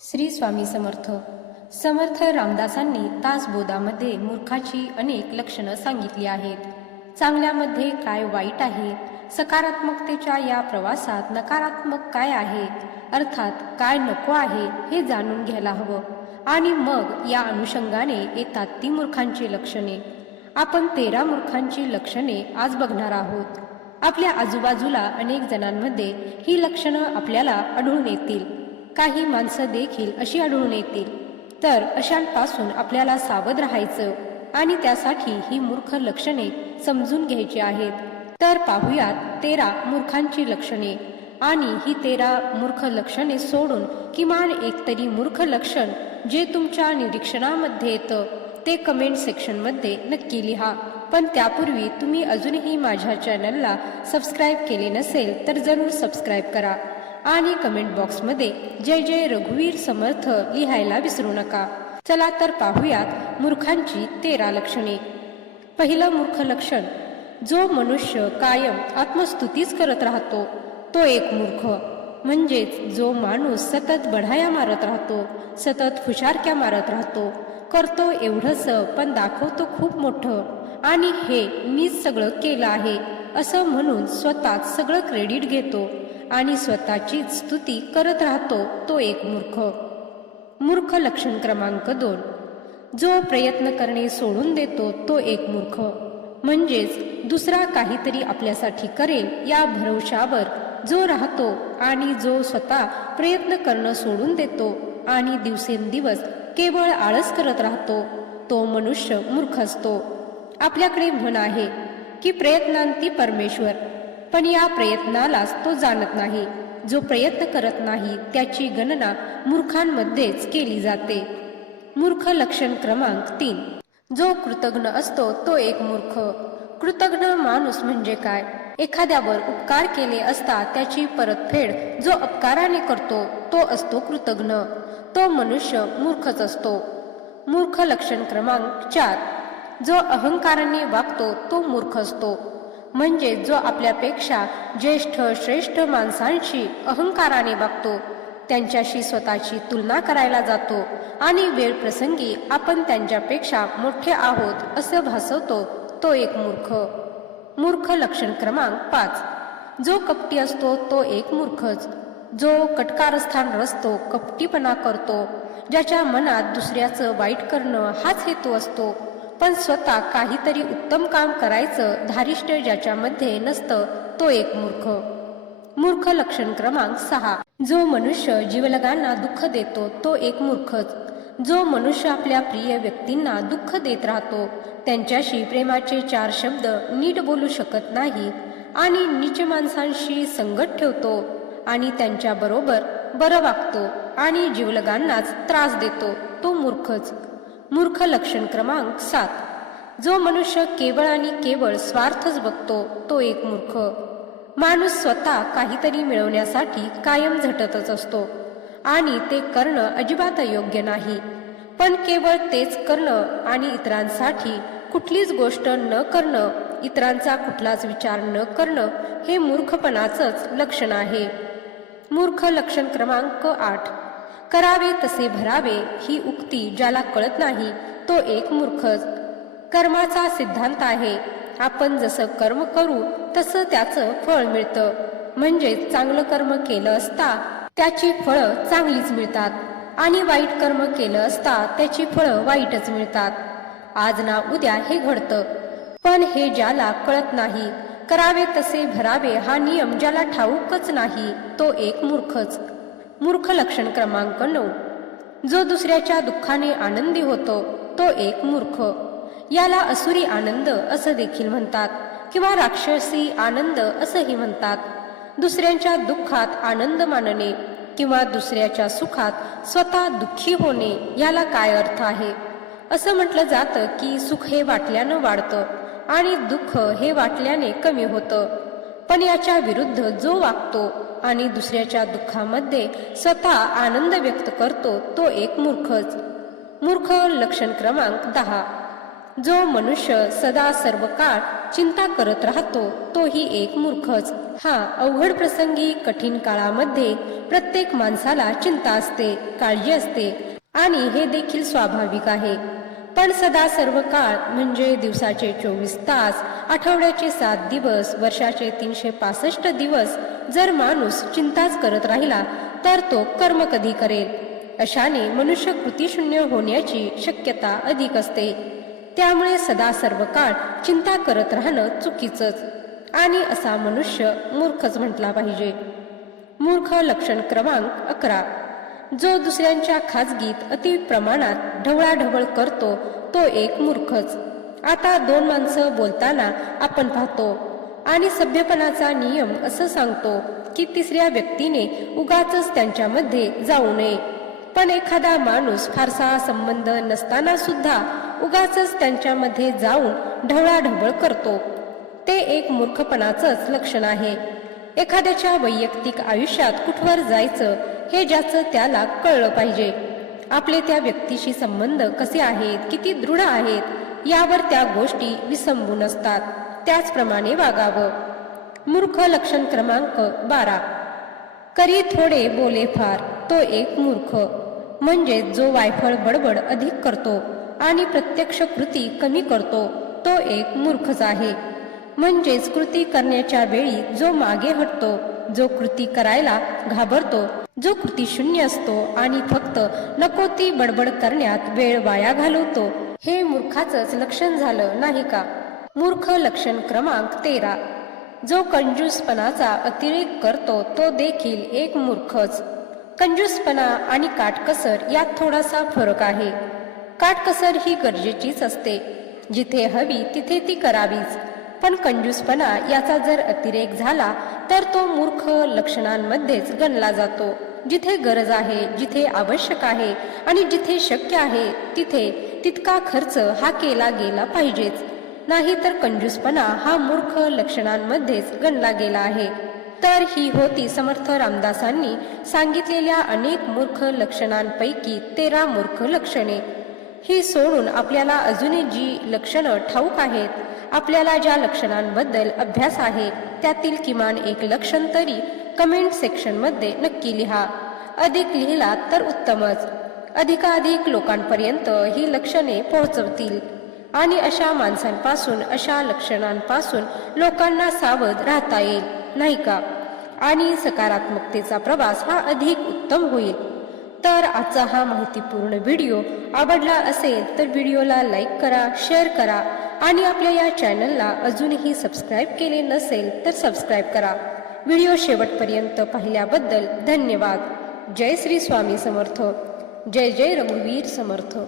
श्री स्वामी समर्थ. समर्थ रामदासांनी तासबोधामध्ये मूर्खाची अनेक लक्षणं सांगितली आहेत. चांगल्यामध्ये काय वाईट आहे? सकारात्मकतेच्या या प्रवासात नकारात्मक काय आहे? अर्थात काय नको आहे हे जाणून घ्यायला हवं. आणि मग या अनुषंगाने येतात ती मूर्खांची लक्षणे. आपण तेरा मूर्खांची लक्षणे आज बघणार आहोत. आपल्या आजूबाजूला अनेक जणांमध्ये ही लक्षणं आपल्याला आढळून येतील. काही माणसं देखील अशी आढळून येतील. तर अशांपासून आपल्याला सावध राहायचं आणि त्यासाठी ही मूर्ख लक्षणे समजून घ्यायची आहेत. तर पाहूयात तेरा मूर्खांची लक्षणे आणि ही तेरा मूर्ख लक्षणे सोडून किमान एक तरी मूर्ख लक्षण जे तुमच्या निरीक्षणामध्ये येतं ते कमेंट सेक्शनमध्ये नक्की लिहा. पण त्यापूर्वी तुम्ही अजूनही माझ्या चॅनलला सबस्क्राईब केले नसेल तर जरूर सबस्क्राईब करा. आणि कमेंट बॉक्समध्ये जय जय रघुवीर समर्थ लिहायला विसरू नका. चला तर पाहूयात मूर्खांची तेरा लक्षणे. पहिलं मूर्ख लक्षण जो मनुष्य कायम आत्मस्तुतीच करत राहतो तो एक मूर्ख. म्हणजेच जो माणूस सतत बढाया मारत राहतो सतत फुशारक्या मारत राहतो करतो एवढंच पण दाखवतो खूप मोठं. आणि हे मीच सगळं केलं आहे असं म्हणून स्वतःच सगळं क्रेडिट घेतो. आणि स्वतःची स्तुती करत राहतो तो एक मूर्ख. मूर्ख लक्षण क्रमांक दोन. जो प्रयत्न करणे सोडून देतो तो एक मूर्ख. म्हणजेच दुसरा काहीतरी आपल्यासाठी करेल या भरवशावर जो राहतो आणि जो स्वतः प्रयत्न करणं सोडून देतो आणि दिवसेंदिवस केवळ आळस करत राहतो तो मनुष्य मूर्ख असतो. आपल्याकडे म्हण आहे की प्रयत्नांती परमेश्वर पण या प्रयत्नालाच तो जाणत नाही. जो प्रयत्न करत नाही त्याची गणना मूर्खांमध्येच केली जाते. मूर्ख लक्षण क्रमांक तीन. जो कृतज्ञ असतो तो एक मूर्ख. कृतज्ञ माणूस म्हणजे काय? एखाद्यावर उपकार केले असता त्याची परतफेड जो अपकाराने करतो तो असतो कृतज्ञ तो मनुष्य मूर्खच असतो. मूर्ख लक्षण क्रमांक चार. जो अहंकाराने वागतो तो मूर्ख असतो. म्हणजे जो आपल्यापेक्षा ज्येष्ठ श्रेष्ठ माणसांशी अहंकाराने वागतो त्यांच्याशी स्वतःची तुलना करायला जातो आणि वेळ प्रसंगी आपण त्यांच्यापेक्षा मोठे आहोत असं भासवतो तो एक मूर्ख. मूर्ख लक्षण क्रमांक पाच. जो कपटी असतो तो एक मूर्खच. जो कटकारस्थान रचतो कपटीपणा करतो ज्याच्या मनात दुसऱ्याचं वाईट करणं हाच हेतू असतो. पण स्वतः काहीतरी उत्तम काम करायचं धारिष्ट ज्याच्यामध्ये नसतं तो एक मूर्ख. मूर्ख लक्षण क्रमांक सहा. जो मनुष्य जीवलगांना दुःख देतो तो एक मूर्खच. जो मनुष्य आपल्या प्रिय व्यक्तींना दुःख देत राहतो त्यांच्याशी प्रेमाचे चार शब्द नीट बोलू शकत नाही आणि नीच माणसांशी संगत ठेवतो आणि त्यांच्याबरोबर बरं वागतो आणि जीवलगांनाच त्रास देतो तो मूर्खच. मूर्ख लक्षण क्रमांक सात. जो मनुष्य केवळ आणि केवळ स्वार्थच बघतो तो एक मूर्ख. माणूस स्वतः काहीतरी मिळवण्यासाठी कायम झटतच असतो. आणि ते करणं अजिबात योग्य नाही. पण केवळ तेच करणं आणि इतरांसाठी कुठलीच गोष्ट न करणं इतरांचा कुठलाच विचार न करणं हे मूर्खपणाचंच लक्षण आहे. मूर्ख लक्षण क्रमांक आठ. करावे तसे भरावे ही उक्ती ज्याला कळत नाही तो एक मूर्खच कर्माचा सिद्धांत आहे. आपण जसं कर्म करू तसं त्याचं फळ मिळतं. म्हणजेच चांगलं कर्म केलं असता त्याची फळं चांगलीच मिळतात. आणि वाईट कर्म केलं असता त्याची फळं वाईटच मिळतात. आज ना उद्या हे घडतं. पण हे ज्याला कळत नाही करावे तसे भरावे हा नियम ज्याला ठाऊकच नाही तो एक मूर्खच. मूर्ख लक्षण क्रमांक नऊ. जो दुसऱ्याच्या दुःखाने आनंदी होतो तो एक मूर्ख. याला असुरी आनंद असं देखील म्हणतात किंवा राक्षसी आनंद असंही म्हणतात. दुसऱ्यांच्या दुःखात आनंद मानणे किंवा दुसऱ्याच्या सुखात स्वतः दुःखी होणे याला काय अर्थ आहे? असं म्हटलं जातं की सुख हे वाटल्यानं वाढतं आणि दुःख हे वाटल्याने कमी होतं. पण याच्या विरुद्ध जो वागतो आणि दुसऱ्याच्या दुःखामध्ये स्वतः आनंद व्यक्त करतो तो एक मूर्खच. मूर्ख लक्षण क्रमांक दहा. जो मनुष्य सदा सर्व काळ चिंता करत राहतो तोही एक मूर्खच. हा अवघड प्रसंगी कठीण काळामध्ये प्रत्येक माणसाला चिंता असते काळजी असते आणि हे देखील स्वाभाविक आहे. पण सदा सर्व काळ म्हणजे दिवसाचे चोवीस तास आठवड्याचे सात दिवस वर्षाचे तीनशे पासष्ट दिवस जर माणूस चिंताच करत राहिला तर तो कर्म कधी करेल? अशाने मनुष्य कृतीशून्य होण्याची शक्यता अधिक असते. त्यामुळे सदा सर्व काळ चिंता करत राहणं चुकीचंच. आणि असा मनुष्य मूर्खच म्हटला पाहिजे. मूर्ख लक्षण क्रमांक अकरा. जो दुसऱ्यांच्या खाजगीत अति प्रमाणात ढवळाढवळ करतो तो एक मूर्खच. आता दोन माणसं बोलताना आपण पाहतो आणि सभ्यपणाचा नियम असं सांगतो की तिसऱ्या व्यक्तीने उगाच त्यांच्यामध्ये जाऊ नये. पण एखादा माणूस फारसा संबंध नसताना सुद्धा उगाच त्यांच्यामध्ये जाऊन ढवळाढवळ करतो. ते एक मूर्खपणाचंच लक्षण आहे. एखाद्याच्या वैयक्तिक आयुष्यात कुठवर जायचं हे ज्याचं त्याला कळलं पाहिजे. आपले त्या व्यक्तीशी संबंध कसे आहेत किती दृढ आहेत यावर त्या गोष्टी विसंबून असतात. त्याचप्रमाणे वागावं. मूर्ख लक्षण क्रमांक बारा. करी थोडे बोले फार तो एक मूर्ख. म्हणजे जो वायफळ बडबड अधिक करतो आणि प्रत्यक्ष कृती कमी करतो तो एक मूर्खच आहे. म्हणजेच कृती करण्याच्या वेळी जो मागे हटतो जो कृती करायला घाबरतो जो कृती शून्य असतो आणि फक्त नको ती बडबड करण्यात वेळ वाया घालवतो हे मूर्खाचंच लक्षण झालं नाही का? मूर्ख लक्षण क्रमांक तेरा. जो कंजूसपणाचा अतिरेक करतो तो देखील एक मूर्खच. कंजूसपणा आणि काटकसर यात थोडासा फरक आहे. काटकसर ही गरजेचीच असते. जिथे हवी तिथे ती करावीच. पण कंजूसपणा याचा जर अतिरेक झाला तर तो मूर्ख लक्षणांमध्येच गणला जातो. जिथे गरज आहे जिथे आवश्यक आहे आणि जिथे शक्य आहे तिथे तितका खर्च हा केला गेला पाहिजेच. नाही तर कंजूसपणा हा मूर्ख लक्षणांमध्येच गणला गेला आहे. तर ही होती समर्थ रामदासांनी सांगितलेल्या अनेक मूर्ख लक्षणांपैकी तेरा मूर्ख लक्षणे. ही सोडून आपल्याला अजूनही जी लक्षणं ठाऊक आहेत आपल्याला ज्या लक्षणांबद्दल अभ्यास आहे त्यातील किमान एक लक्षण तरी कमेंट सेक्शनमध्ये नक्की लिहा. अधिक लिहिला तर उत्तमच. अधिकाधिक लोकांपर्यंत ही लक्षणे पोहोचवतील. आणि अशा माणसांपासून अशा लक्षणांपासून लोकांना सावध राहता येईल नाही का? आणि सकारात्मकतेचा प्रवास हा अधिक उत्तम होईल. तर आजचा हा माहितीपूर्ण व्हिडिओ आवडला असेल तर व्हिडिओला लाईक करा शेअर करा आणि आपल्या या चॅनलला अजूनही सबस्क्राईब केले नसेल तर सबस्क्राईब करा. व्हिडिओ शेवटपर्यंत पाहिल्याबद्दल धन्यवाद. जय श्री स्वामी समर्थ. जय जय रघुवीर समर्थ.